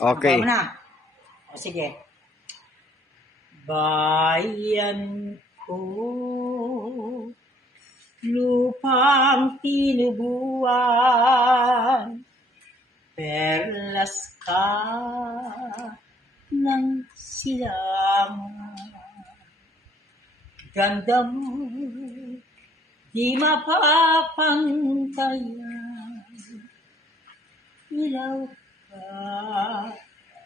Okay. Baba mo na. O, sige. Bayan ko, lupang tinubuan, perlas ka ng silangan. Ganda mo, di mapapantayan, ilaw ka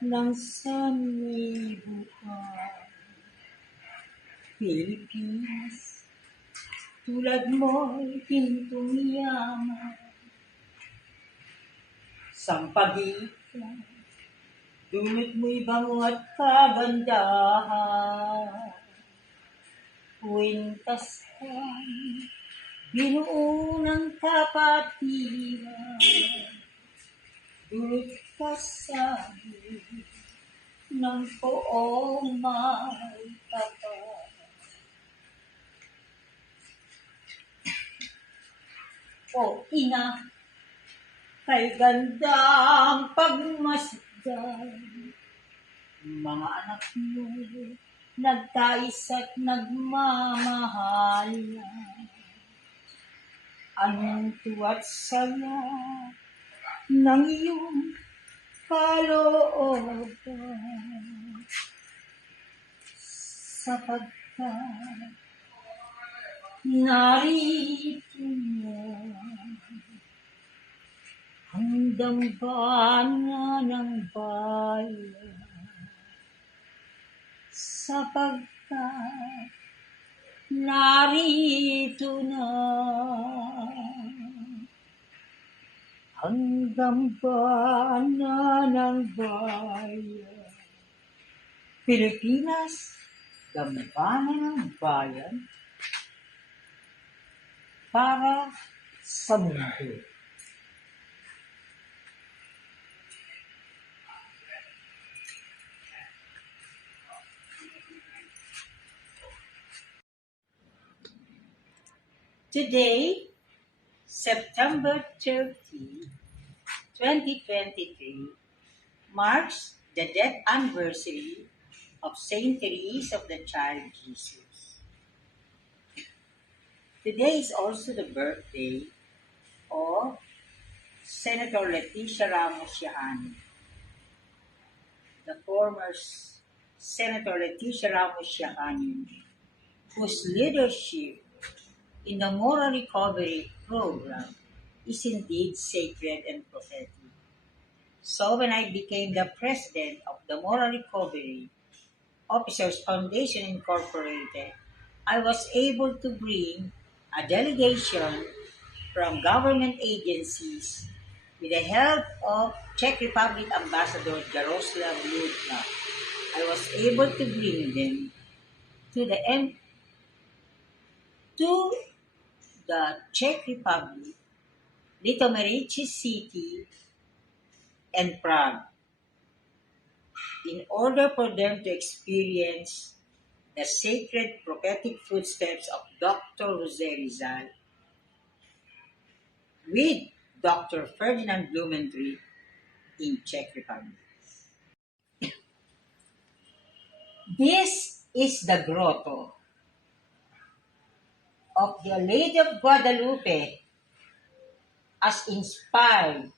ng sanlibutan. Pilipinas, tulad mo'y pintong yaman, sampagitan, dulot mo'y bango at kagandahan. Kwintas ka, binuo ng kapatiran, dulot ka sa ng poong may tapat. O ina, kay gandang pagmasdan, mga anak mo, nagtais at nagmamahalan. Anong tuwa't saya ng iyong kalooban, sapagkat narito na ang dambana ng bayan, sapagkat narito na ang dambana ng bayan. Pilipinas, dambana ng bayan para sa mundo. Today, September 30, 2023, marks the death anniversary of Saint Teresa of the Child Jesus. Today is also the birthday of Senator Leticia Ramos-Yahani. The former Senator Leticia Ramos-Yahani, whose leadership in the moral recovery program is indeed sacred and prophetic. So when I became the president of the Moral Recovery Officers Foundation Incorporated, I was able to bring a delegation from government agencies with the help of Czech Republic Ambassador Jaroslav Ludka. I was able to bring them to the Czech Republic, Litomerice City, and Prague, in order for them to experience the sacred prophetic footsteps of Dr. Jose Rizal with Dr. Ferdinand in Czech Republic. This is the grotto of the Lady of Guadalupe, as inspired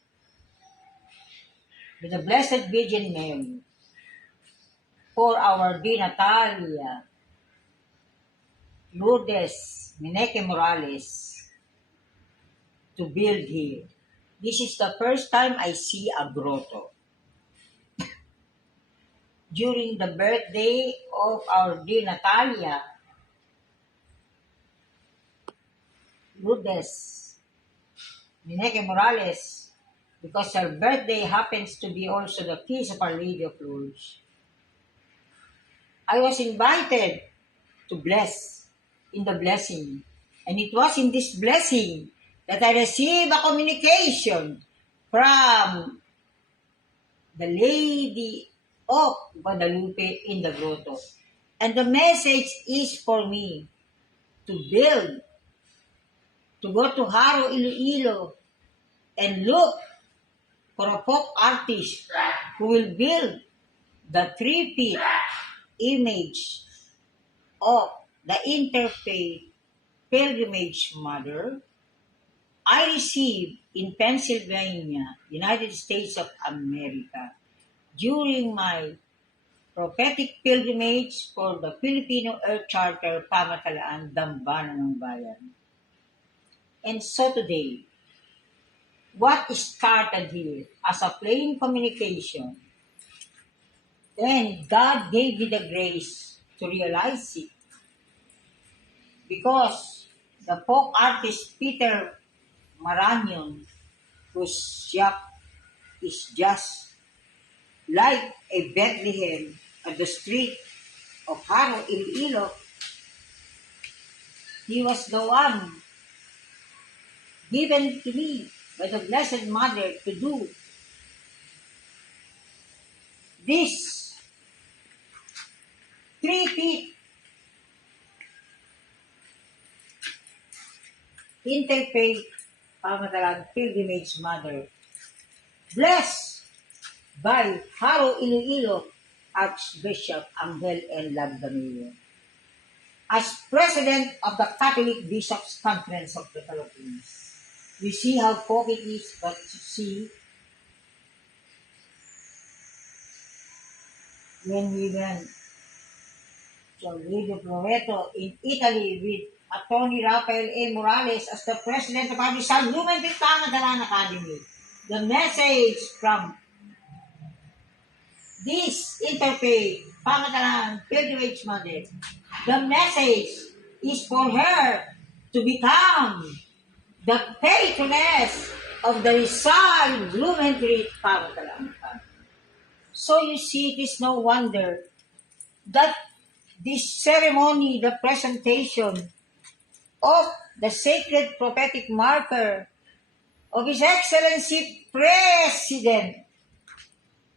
with the Blessed Virgin Mary for our Di Natalia, Lourdes Meneque Morales to build here. This is the first time I see a grotto. During the birthday of our Di Natalia, Lourdes Meneque Morales, because her birthday happens to be also the feast of Our Lady of Lourdes, I was invited to bless in the blessing. And it was in this blessing that I received a communication from the Lady of Guadalupe in the grotto. And the message is for me to build, to go to Haro, Iloilo, and look for a folk artist who will build the three-peat image of the interfaith pilgrimage mother, I received in Pennsylvania, United States of America, during my prophetic pilgrimage for the Filipino Earth Charter Pamatalaan, Dambana ng Bayan. And so today, what started here as a plain communication, and God gave me the grace to realize it. Because the folk artist Peter Maranion, whose shop is just like a Bethlehem at the street of Haro, Iloilo, he was the one given to me by the Blessed Mother to do this three-peat interfaith Pamatalan pilgrimage mother, blessed by Haro, Iloilo Archbishop Angel N. Labdamillo. As President of the Catholic Bishops' Conference of the Philippines, you see how folk it is, but you see, when we went to Rio Proveto in Italy with Attorney Rafael A. Morales as the President of the San Lumen Pamatalan Academy, the message from this interfaith Pamatalan pilgrimage mother, the message is for her to become the patroness of the Rizal Lumen Pamatalan. So you see, it is no wonder that this ceremony, the presentation of the sacred prophetic marker of His Excellency President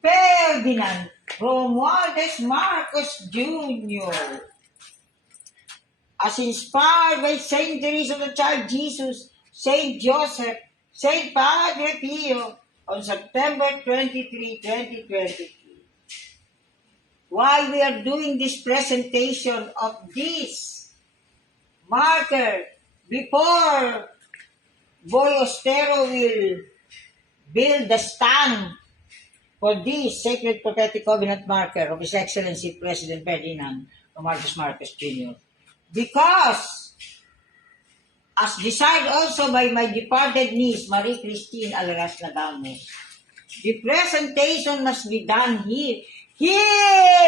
Ferdinand Romualdez Marcos Jr., as inspired by Saint Teresa of the Child Jesus, Saint Joseph, Saint Padre Pio, on September 23, 2023. While we are doing this presentation of this marker, before Boy Ostero will build the stand for this sacred prophetic covenant marker of His Excellency President Ferdinand Romualdez Marcos Jr. Because, as desired also by my departed niece, Marie Christine Alaras Nagamos, the presentation must be done here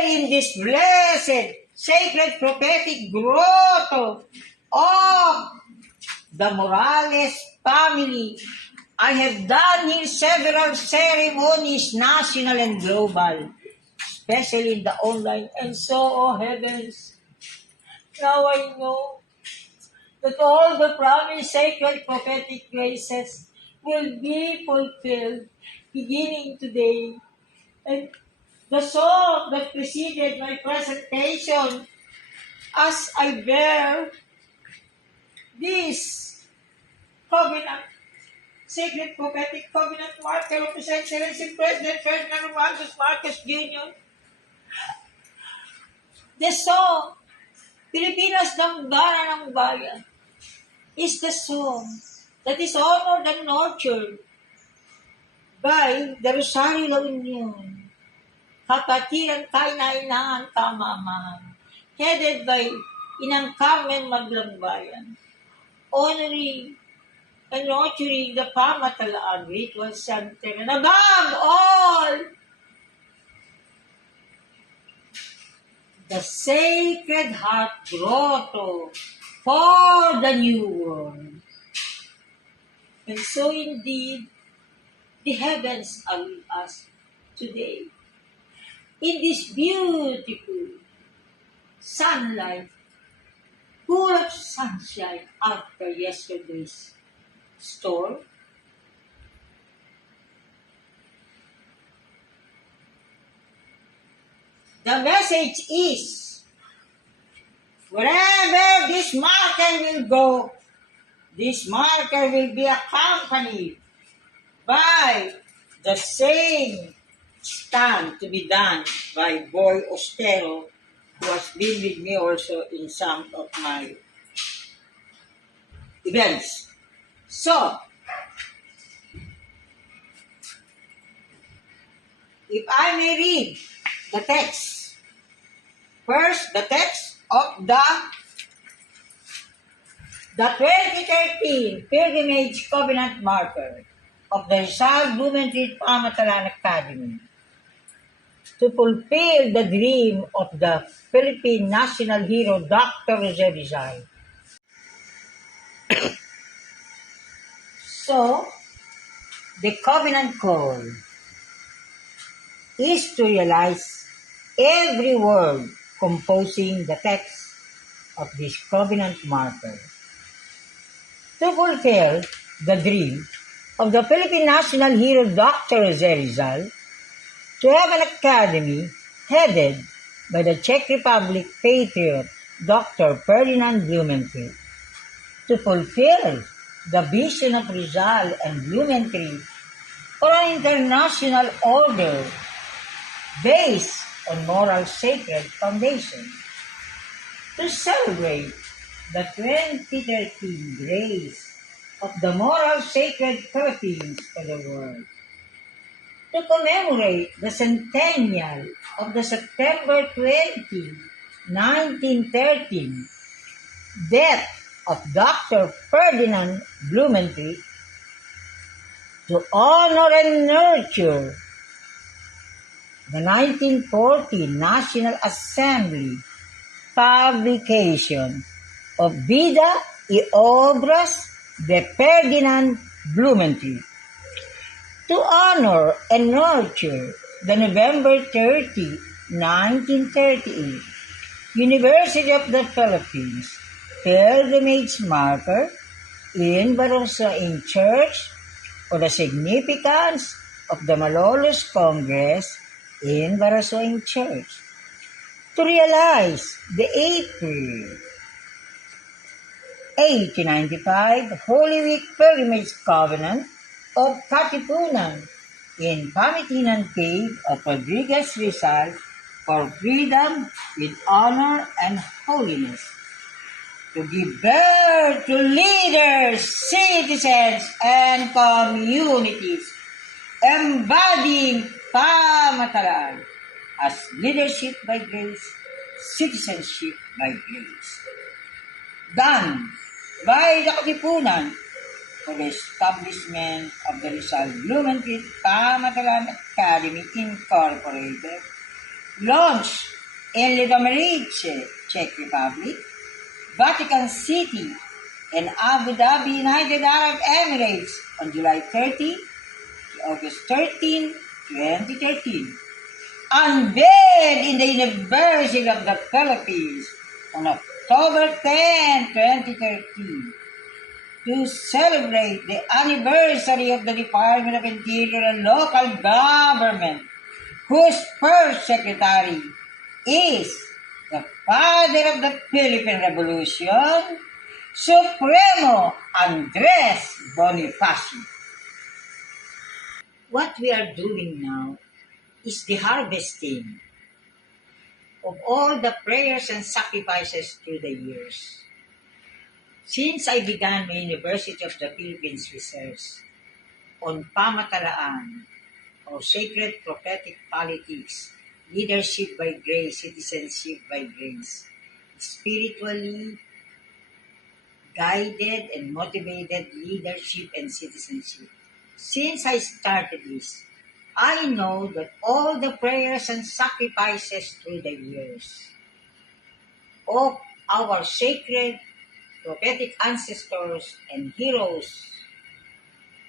in this blessed, sacred prophetic grotto of the Morales family. I have done here several ceremonies, national and global, especially in the online. And so, oh heavens, now I know that all the promised sacred prophetic graces will be fulfilled beginning today. And the song that preceded my presentation, as I bear this covenant, sacred prophetic covenant marker of His Excellency President Ferdinand Romualdez Marcos Jr., the song, Pilipinas Dambana ng Bayan, is the song that is honored and nurtured by the Rosario La Union, Kapatiran Kainainahan Kamamahan, headed by Inang Carmen Maglangbayan, honoring and nurturing the Pamatalaan Ritual Center, and above all, the Sacred Heart Grotto for the New World. And so indeed, the heavens are with us today. In this beautiful sunlight, full of sunshine after yesterday's storm, the message is, wherever this marker will go, this marker will be accompanied by The same stand to be done by Boy Ostero, who has been with me also in some of my events. So, if I may read the text, first the text of the 2013 Pilgrimage Covenant Marker of the Rizal Blumentritt Pamatalan Academy to fulfill the dream of the Philippine national hero Dr. Jose Rizal. So, the covenant call is to realize every word composing the text of this covenant marker to fulfill the dream of the Philippine national hero Dr. Jose Rizal to have an academy headed by the Czech Republic patriot Dr. Ferdinand to fulfill the vision of Rizal and Blumentritt for an international order based on moral sacred foundation, to celebrate the 2013 grace of the moral sacred Philippines for the world, to commemorate the centennial of the September 20, 1913 death of Dr. Ferdinand Blumentritt, to honor and nurture the 1940 National Assembly publication of Vida y Obras de Ferdinand Blumentritt, to honor and nurture the November 30, 1938 University of the Philippines Pilgrimage Marker in Varosain Church for the significance of the Malolos Congress in Varosain Church, to realize the April 1895 Holy Week Pilgrimage Covenant of Katipunan in Pamitinan Cave of Rodriguez Rizal for freedom with honor and holiness, to give birth to leaders, citizens, and communities embodying pamatalaan as leadership by grace, citizenship by grace. Done by the Katipunan for the establishment of the Rizal Blumentritt Pamatalan Academy Incorporated, launched in Lidomerice, Czech Republic, Vatican City, and Abu Dhabi, United Arab Emirates on July 30 to August 13, 2013. Unveiled in the University of the Philippines on October 10, 2013, to celebrate the anniversary of the Department of Interior and Local Government, whose first secretary is the father of the Philippine Revolution, Supremo Andres Bonifacio. What we are doing now is the harvesting of all the prayers and sacrifices through the years. Since I began my University of the Philippines research on pamatalaan or sacred prophetic politics, leadership by grace, citizenship by grace, spiritually guided and motivated leadership and citizenship. Since I started this, I know that all the prayers and sacrifices through the years of our sacred prophetic ancestors and heroes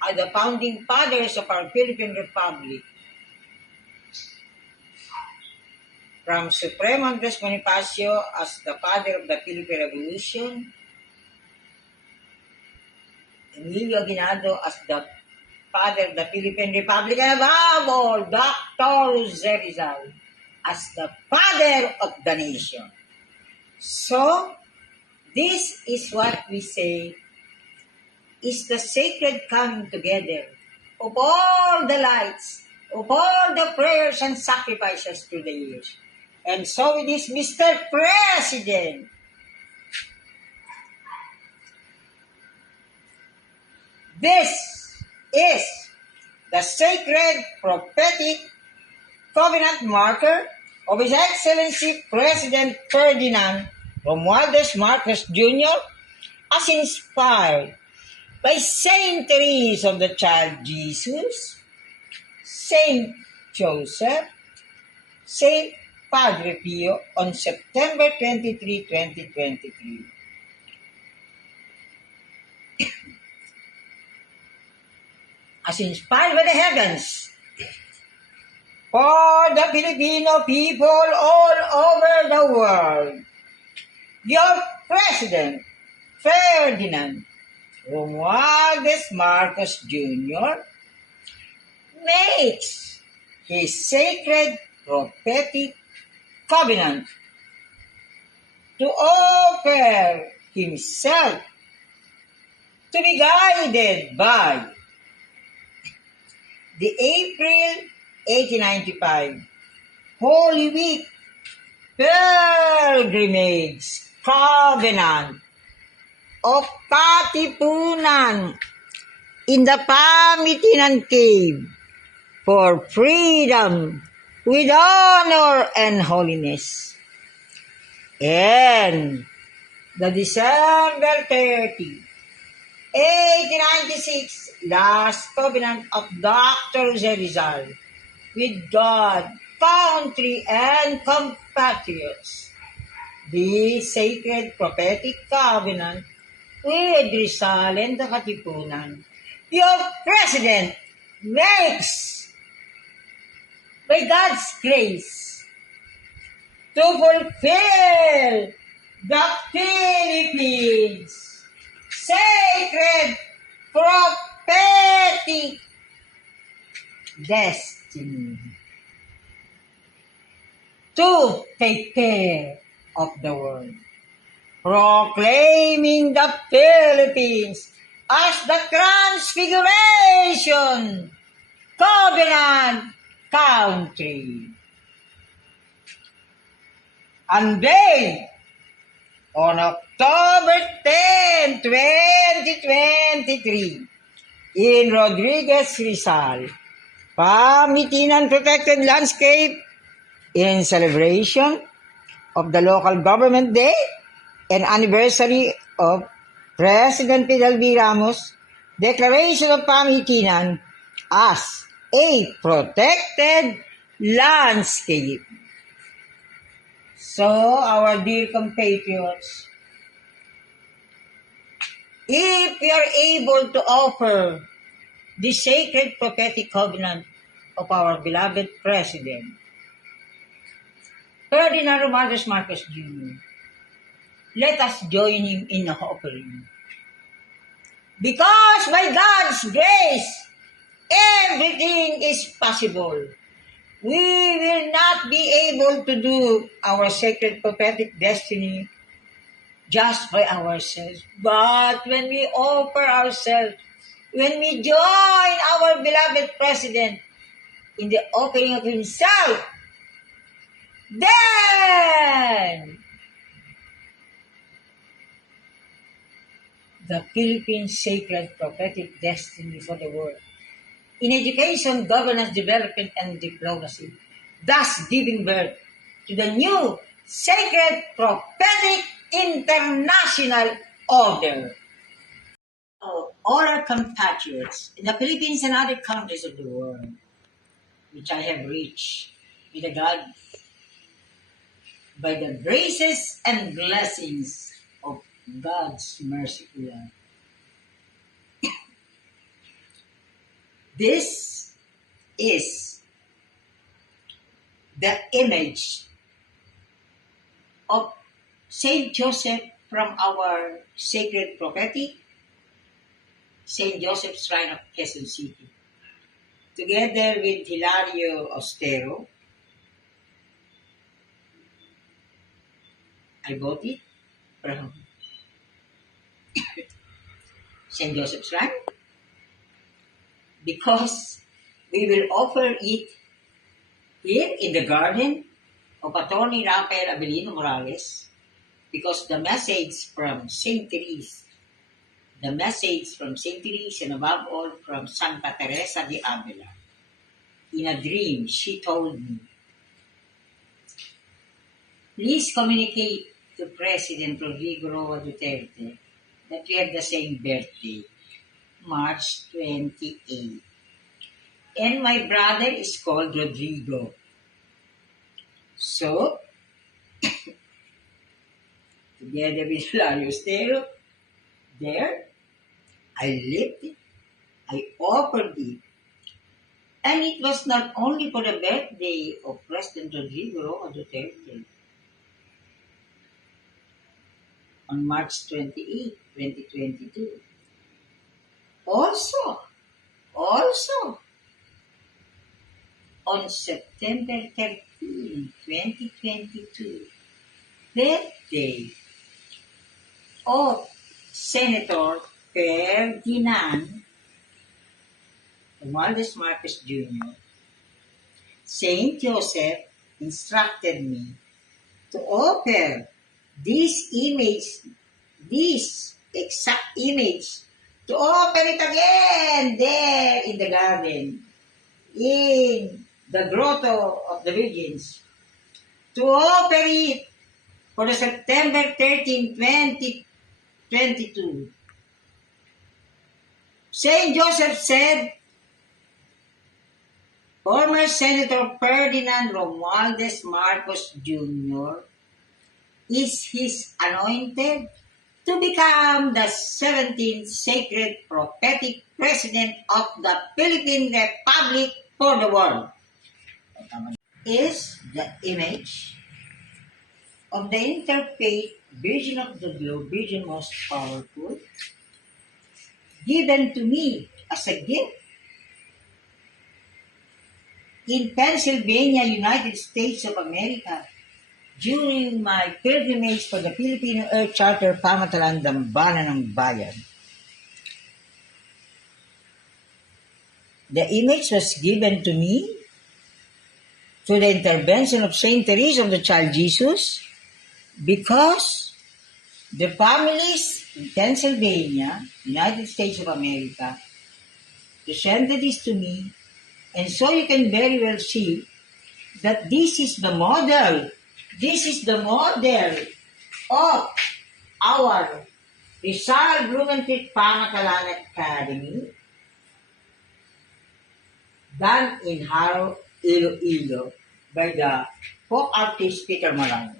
are the founding fathers of our Philippine Republic. From Supremo Andres Bonifacio as the father of the Philippine Revolution, Emilio Aguinaldo as the father of the Philippine Republic, and above all, Dr. Jose Rizal as the father of the nation. So, this is what we say is the sacred coming together of all the lights, of all the prayers and sacrifices through the years. And so it is, Mr. President. This is the sacred prophetic covenant marker of His Excellency President Ferdinand Romualdez Marcos Jr. as inspired by Saint Teresa of the Child Jesus, Saint Joseph, Saint Padre Pio on September 23, 2023. As inspired by the heavens, for the Filipino people all over the world, your President, Ferdinand Romualdez Marcos Jr. makes his sacred prophetic covenant to offer himself to be guided by the April 1895 Holy Week Pilgrimage Covenant of Katipunan in the Pamitinan Cave for freedom with honor and holiness. And the December 30, 1896 last covenant of Dr. Rizal with God, country, and compatriots. The sacred prophetic covenant with Rizal and the Katipunan. Your President makes, by God's grace, to fulfill the Philippines' sacred prophetic destiny to take care of the world, proclaiming the Philippines as the Transfiguration Covenant Country. Unveiled on October 10, 2023 in Rodriguez, Rizal, Pamitinan Protected Landscape in celebration of the local government day and anniversary of President Fidel V. Ramos' declaration of Pamitinan as a protected landscape. So, our dear compatriots, if we are able to offer the sacred prophetic covenant of our beloved President, Ferdinand Romualdez Marcos Jr., let us join him in the offering. Because by God's grace, everything is possible. We will not be able to do our sacred prophetic destiny just by ourselves. But when we offer ourselves, when we join our beloved President in the offering of himself, then the Philippines' sacred prophetic destiny for the world in education, governance, development, and diplomacy, thus giving birth to the new sacred prophetic international order. All our compatriots in the Philippines and other countries of the world, which I have reached with the God, by the graces and blessings of God's merciful love. This is the image of Saint Joseph from our sacred prophetic Saint Joseph's Shrine of Quezon City, together with Hilario Ostero. I bought it from Saint Joseph's Shrine. because we will offer it here in the garden of Attorney Rafael Abelino Morales, because the message from St. Therese, and above all from Santa Teresa de Avila, in a dream she told me, please communicate to President Rodrigo Roa Duterte that we have the same birthday, March 28. And my brother is called Rodrigo. So, together with Larios there, I lived it, I offered it. And it was not only for the birthday of President Rodrigo Roa Duterte on March 28, 2022. Also, on September 13, 2022, birthday of Senator Ferdinand Romualdez Marcos Jr., Saint Joseph instructed me to offer this exact image, to offer it again there in the garden, in the Grotto of the Virgins, to offer it for the September 13, 2022. Saint Joseph said, former Senator Ferdinand Romualdez Marcos Jr. is his anointed to become the 17th sacred prophetic president of the Philippine Republic for the world. Is the image of the interfaith Virgin of the Globe, Virgin most powerful, given to me as a gift in Pennsylvania, United States of America, during my pilgrimage for the Filipino Earth Charter Pamatalang Dambana ng Bayan. The image was given to me through the intervention of Saint Teresa of the Child Jesus, because the families in Pennsylvania, United States of America, presented this to me, and so you can very well see that this is the model. This is the model of our Rizal Blumentritt Pamatalan Academy, done in Haro, Iloilo, by the folk artist Peter Marano.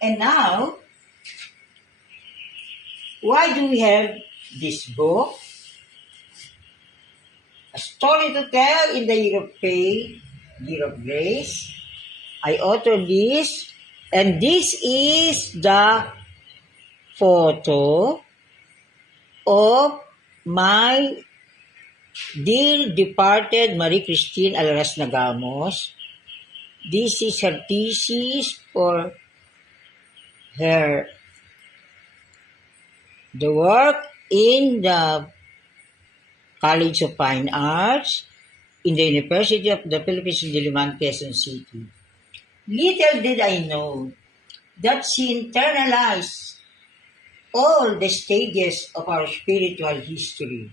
And now, why do we have this book? A story to tell in the year of faith, year of grace. I authored this, and this is the photo of my dear departed Marie Christine Alaras Nagamos. This is her thesis for the work in the College of Fine Arts in the University of the Philippines in Diliman, Quezon City. Little did I know that she internalized all the stages of our spiritual history.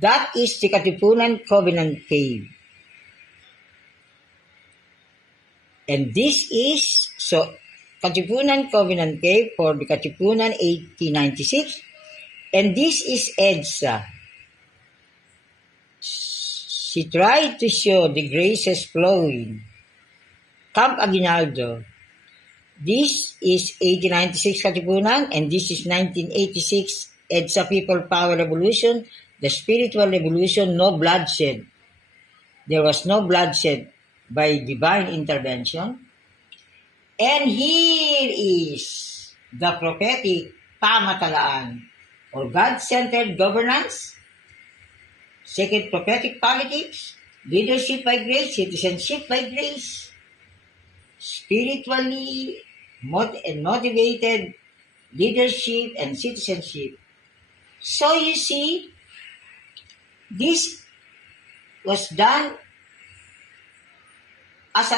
That is the Katipunan Covenant Cave. And this is, Katipunan Covenant Cave for the Katipunan 1896. And this is EDSA. She tried to show the graces flowing. Camp Aguinaldo. This is 1896 Katipunan, and this is 1986 EDSA People Power Revolution, the spiritual revolution, no bloodshed. There was no bloodshed by divine intervention. And here is the prophetic pamatalaan, or God-centered governance, second prophetic politics, leadership by grace, citizenship by grace, spiritually and motivated leadership and citizenship, So you see, this was done as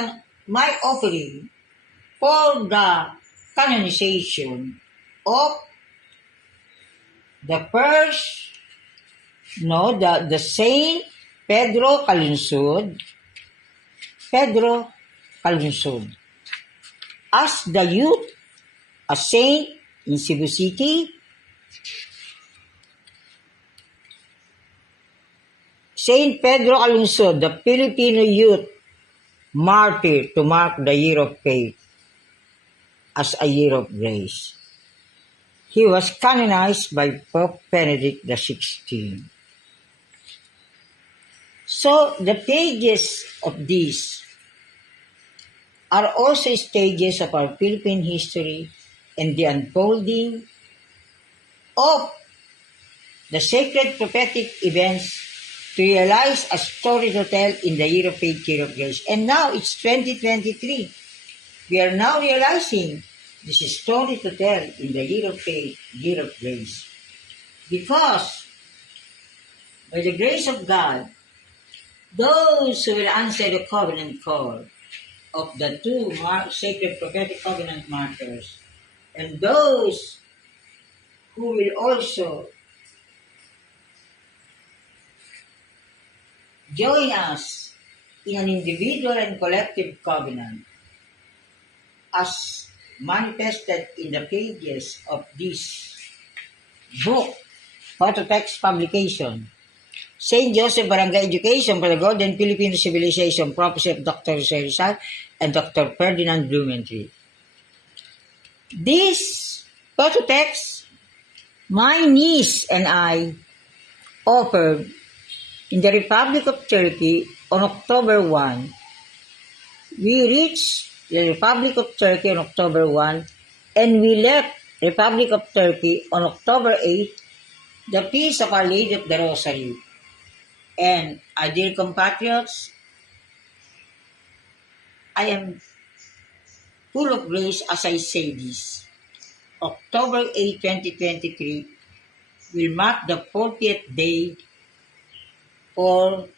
my offering for the canonization of the first, the Saint Pedro Calunsud, as the youth, a saint in Cebu City, Saint Pedro Calunsud, the Filipino youth martyr to mark the year of faith as a year of grace. He was canonized by Pope Benedict XVI. So the pages of these are also stages of our Philippine history and the unfolding of the sacred prophetic events to realize a story to tell in the year of faith, year of grace. And now it's 2023. We are now realizing this is story to tell in the year of faith, year of grace. Because by the grace of God, those who will answer the covenant call of the two sacred prophetic covenant markers, and those who will also join us in an individual and collective covenant, as manifested in the pages of this book, phototext publication, St. Joseph Barangay Education for the Golden Filipino Civilization, Prophecy of Dr. Rizal and Dr. Ferdinand Blumentritt. This phototext, my niece and I offered in the Republic of Turkey on October 1. We reached the Republic of Turkey on October 1, and we left Republic of Turkey on October 8, the feast of Our Lady of the Rosary. And, dear compatriots, I am full of grace as I say this. October 8, 2023 will mark the 40th day or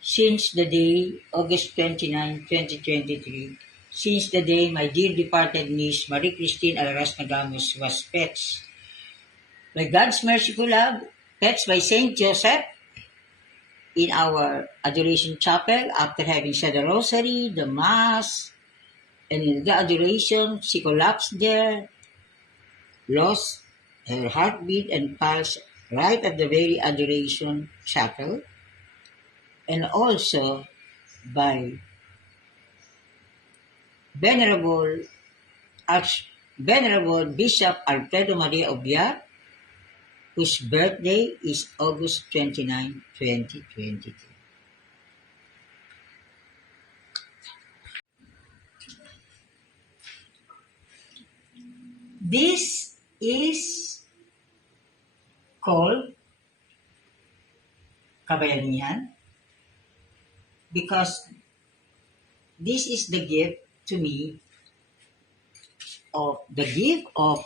since the day, August 29, 2023, since the day my dear departed niece, Marie Christine Alaras Nagamos, was fetched by God's merciful love, fetched by Saint Joseph in our adoration chapel after having said the rosary, the mass, and in the adoration, she collapsed there, lost her heartbeat and pulse right at the very adoration chapel, and also by Venerable Bishop Alfredo Maria Obiar, whose birthday is August 29, 2022. This is called Kabayanihan because this is the gift to me of the gift of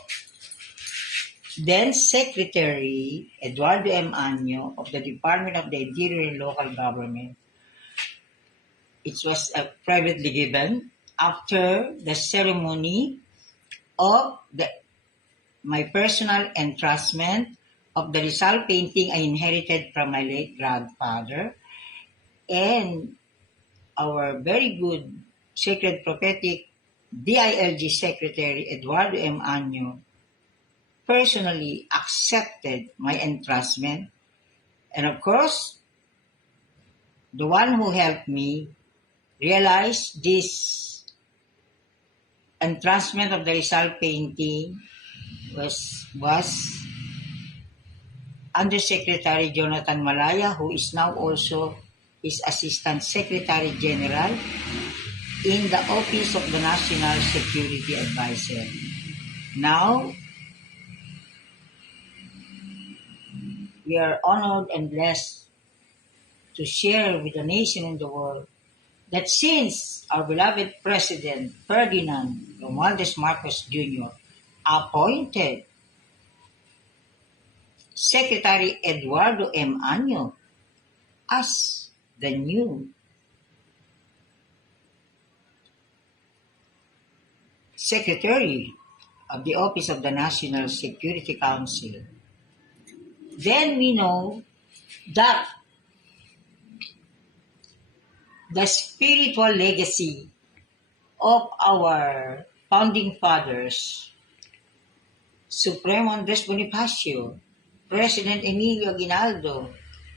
then Secretary Eduardo M. Año of the Department of the Interior and Local Government. It was privately given after the ceremony of my personal entrustment of the Rizal painting I inherited from my late grandfather, and our very good Sacred Prophetic DILG Secretary Eduardo M. Año personally accepted my entrustment, and of course, the one who helped me realize this entrustment of the Rizal painting was Undersecretary Jonathan Malaya, who is now also his Assistant Secretary General in the Office of the National Security Advisor. Now, we are honored and blessed to share with the nation and the world that since our beloved President Ferdinand Romualdez Marcos Jr. appointed Secretary Eduardo M. Año as the new Secretary of the Office of the National Security Council, then we know that the spiritual legacy of our founding fathers, Supremo Andres Bonifacio, President Emilio Aguinaldo,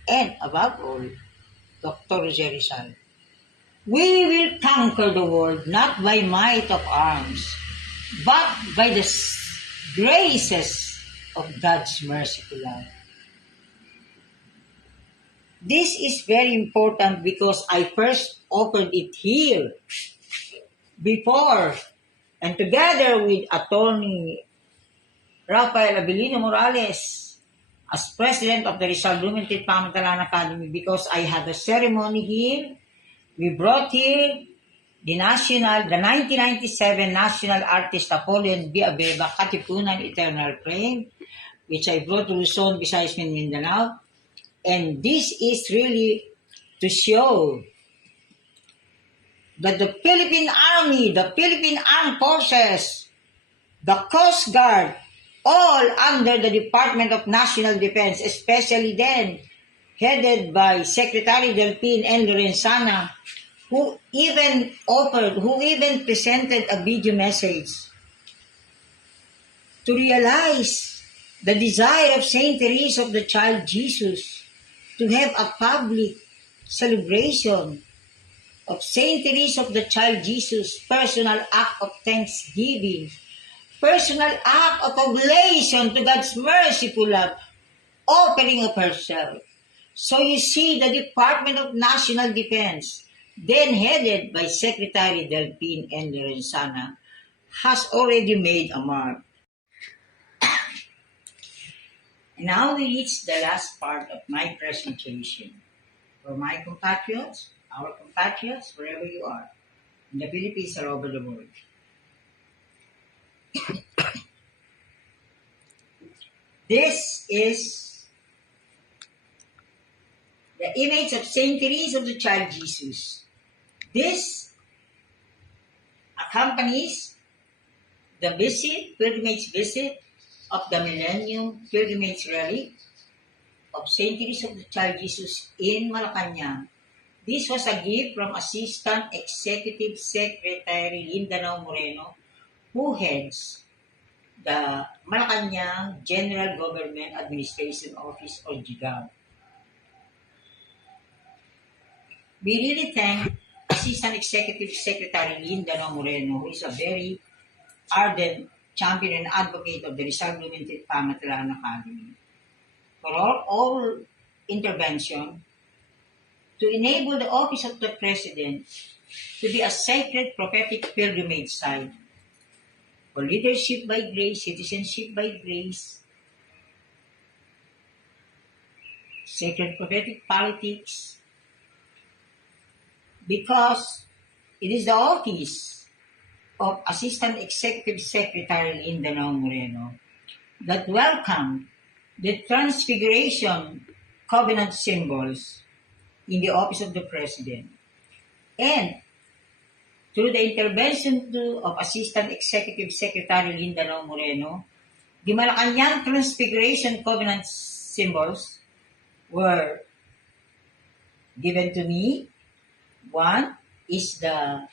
and above all, Dr. Jose Rizal. We will conquer the world not by might of arms, but by the graces of God's merciful love. This is very important because I first opened it here before, and together with Attorney Rafael Abilino Morales as President of the Rizal Blumentritt Pamantalan Academy, because I had a ceremony here. We brought here the 1997 National Artist Napoleon B. Abeba, Katipunan Eternal Flame, which I brought to Luzon, Visayas, and Mindanao. And this is really to show that the Philippine Army, the Philippine Armed Forces, the Coast Guard, all under the Department of National Defense, especially then headed by Secretary Delpin N. Lorenzana, who even presented a video message to realize the desire of Saint Teresa of the Child Jesus to have a public celebration of Saint Teresa of the Child Jesus, personal act of thanksgiving, personal act of oblation to God's merciful love, offering of herself. So you see, the Department of National Defense, then headed by Secretary Delpin N. Lorenzana, has already made a mark. Now we reach the last part of my presentation. For my compatriots, our compatriots, wherever you are, in the Philippines or over the world. This is the image of Saint Teresa of the Child Jesus. This accompanies the pilgrimage visit of the Millennium Pilgrimage Relic of Saint Teresa of the Child Jesus in Malacanang. This was a gift from Assistant Executive Secretary Lindanao Moreno, who heads the Malacanang General Government Administration Office, or GIGAO. We really thank Assistant Executive Secretary Lindanao Moreno, who is a very ardent champion and advocate of the Rizal Blumentritt Pamantalan Academy, for all intervention to enable the Office of the President to be a sacred prophetic pilgrimage site for leadership by grace, citizenship by grace, sacred prophetic politics, because it is the office of Assistant Executive Secretary Lindanao Moreno that welcomed the Transfiguration Covenant symbols in the Office of the President. And through the intervention of Assistant Executive Secretary Lindanao Moreno, the Malacanang Transfiguration Covenant symbols were given to me. One is the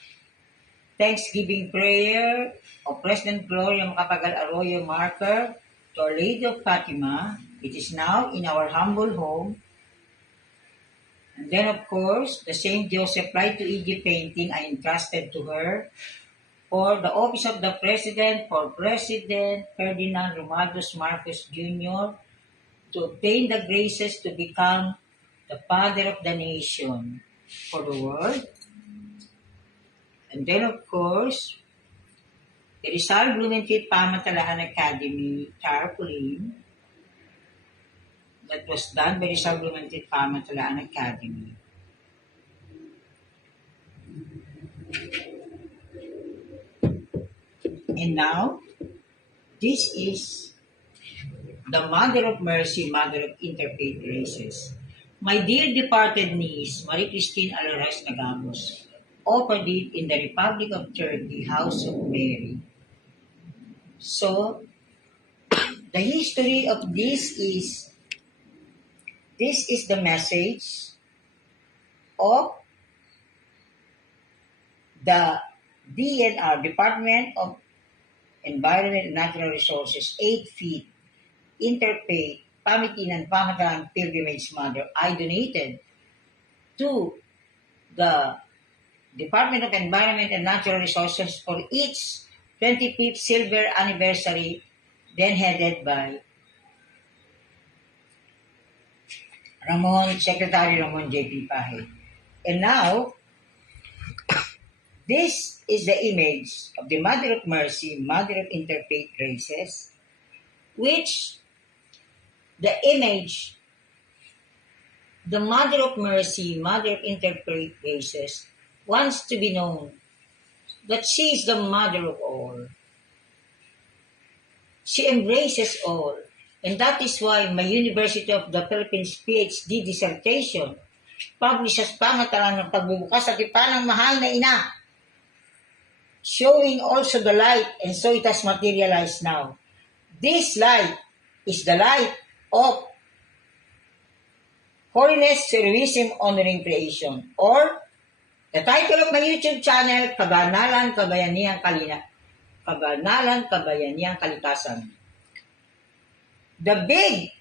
Thanksgiving prayer of President Gloria Macapagal Arroyo marker to Our Lady of Fatima. It is now in our humble home. And then, of course, the St. Joseph Flight to Egypt painting I entrusted to her for the Office of the President, for President Ferdinand Romualdez Marcos Jr. to obtain the graces to become the father of the nation for the world. And then, of course, the Rizal Blumentritt Pamantalan Academy tarpaulin that was done by Rizal Blumentritt Pamantalan Academy. And now, this is the Mother of Mercy, Mother of Interfaith Graces, my dear departed niece, Marie Christine Alaras Nagamos, offered it in the Republic of Turkey, House of Mary. So, the history of this is the message of the DNR, Department of Environment and Natural Resources, 8 feet, Interfaith, Pamitinan, Pamataan, Pilgrimage Mother. I donated to the Department of Environment and Natural Resources for its 25th silver anniversary, then headed by Secretary Ramon J.P. Pahe. And now, this is the image of the Mother of Mercy, Mother of Interfaith Graces, which the image, the Mother of Mercy, Mother of Interfaith Graces, wants to be known that she is the Mother of all. She embraces all. And that is why my University of the Philippines PhD dissertation published as Pangatalan ng Pagbubukas sa Tipan ng Mahal na Ina, showing also the light, and so it has materialized now. This light is the light of Holiness, Heroism, Honoring Creation, or the title of my YouTube channel, Kabanalan, Kabayanihan, Kabanalan, Kabayanihan, Kalikasan. The big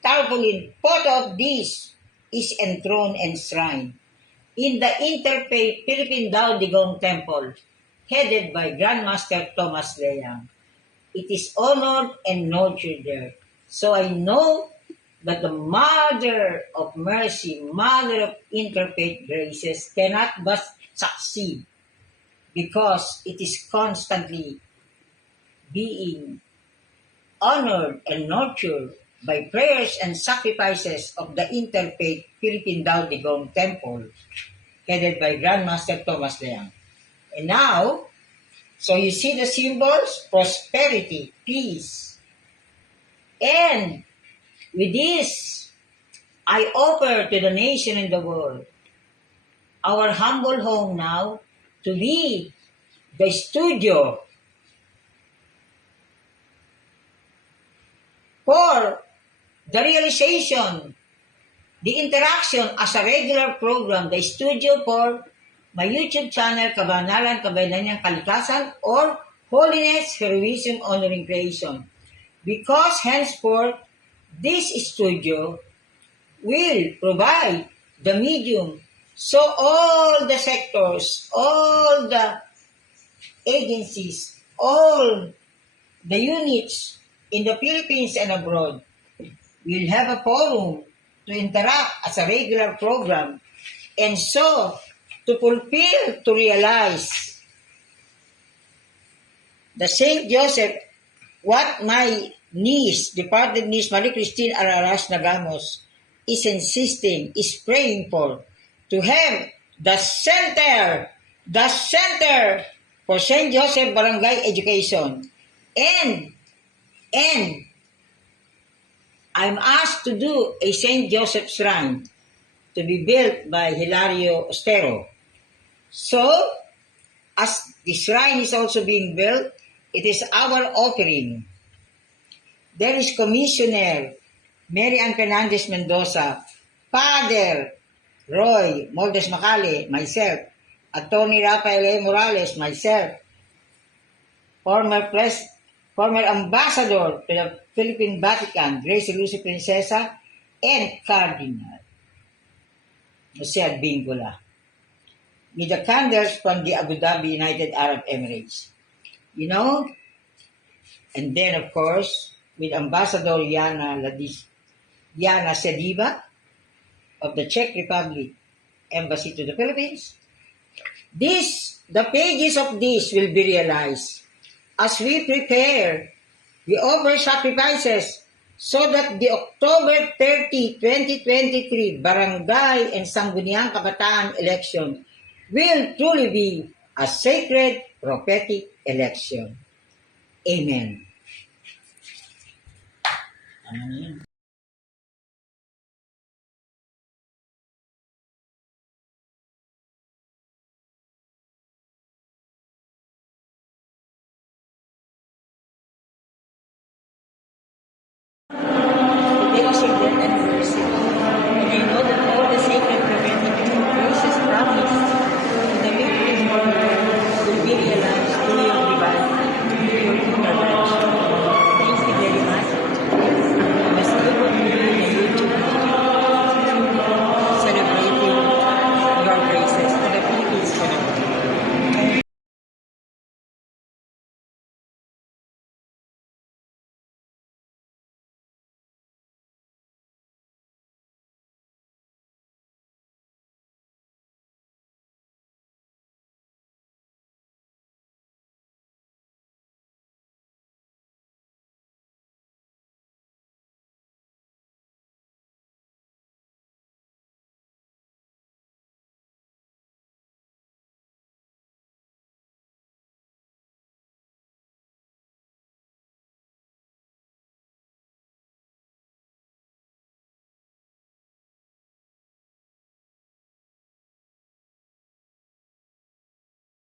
tarpaulin photo of this is enthroned and enshrined in the Interfaith Philippine Dao de Gong Temple, headed by Grandmaster Thomas Leang. It is honored and nurtured there. So I know that the Mother of Mercy, Mother of Interfaith Graces cannot but succeed because it is constantly being honored and nurtured by prayers and sacrifices of the Interfaith Philippine Dao de Gong Temple, headed by Grandmaster Thomas Leang. And now, so you see the symbols, prosperity, peace. And with this, I offer to the nation and the world our humble home now to be the studio for the realization, the interaction as a regular program, the studio for my YouTube channel, Kabanalan, Kabayanihan, Kalikasan, or Holiness, Heroism, Honoring Creation. Because henceforth, this studio will provide the medium so all the sectors, all the agencies, all the units in the Philippines and abroad will have a forum to interact as a regular program, and so to fulfill, to realize the Saint Joseph, what my niece, departed niece Marie Christine Araras Nagamos is insisting, is praying for, to have the center for Saint Joseph Barangay Education. And I'm asked to do a Saint Joseph Shrine to be built by Hilario Ostero. So, as the shrine is also being built, it is our offering. There is Commissioner Mary Ann Fernandez Mendoza, Father Roy Moldes Macale, myself, Attorney Rafael A. Morales, myself, former Ambassador to the Philippine Vatican, Grace Lucy Princesa, and Cardinal Jose Advincula, with the candles from the Abu Dhabi United Arab Emirates. You know, and then of course, with Ambassador Yana Sediva of the Czech Republic Embassy to the Philippines. The pages of this will be realized as we prepare, we offer sacrifices so that the October 30, 2023 Barangay and Sangguniang Kabataan election will truly be a sacred prophetic election. Amen. Ano na yun? Hindi kasi